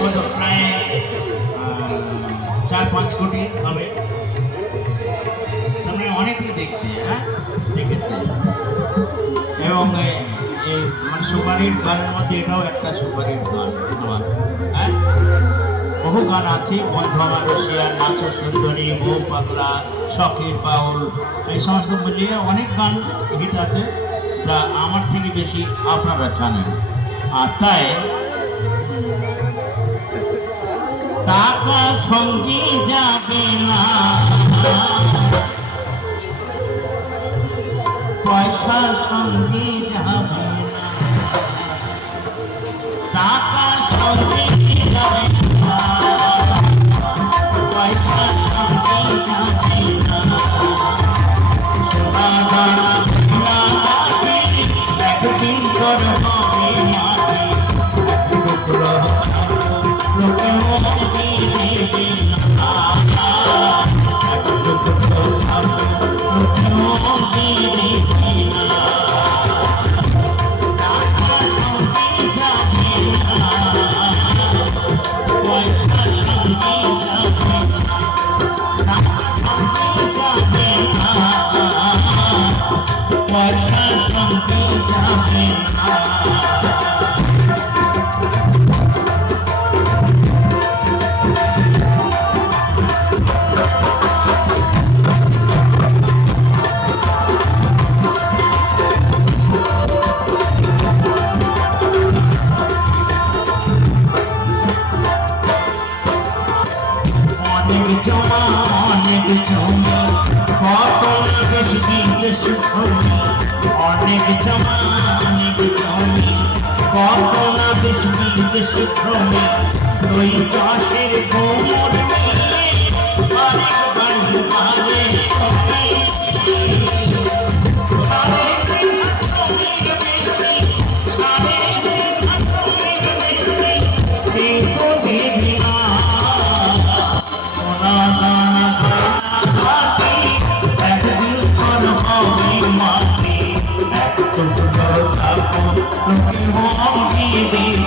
কত প্রায় চার পাঁচ কোটি হবে। মানে অনেকেই দেখছে হ্যাঁ? দেখেছে। এবং মানে সুপারির গানের মধ্যে এটাও একটা সুপারির গান, আমার হ্যাঁ? বহু গান আছে বন্ধু আমার নাচো সুন্দরী, বউ পাগলা, শখের বাউল, এই সমস্ত মিলিয়ে অনেক গান হিট আছে। যা আমার থেকে বেশি আপনারা জানেন। আর তাই সঙ্গে যাবে না। পয়সা সঙ্গে যাবে না। টাকা সঙ্গে যাবে না। পয়সা সঙ্গে যাবে না। সোনা দানা একদিন তোর মনে দিয়েছ মা অনেক জমা কত বেশ দিয়েছ তুমি অনেক জমা অনেক জমি কত না বেশ দিয়েছ তুমি ওই চাষের কোমর Thank you. I'm gonna be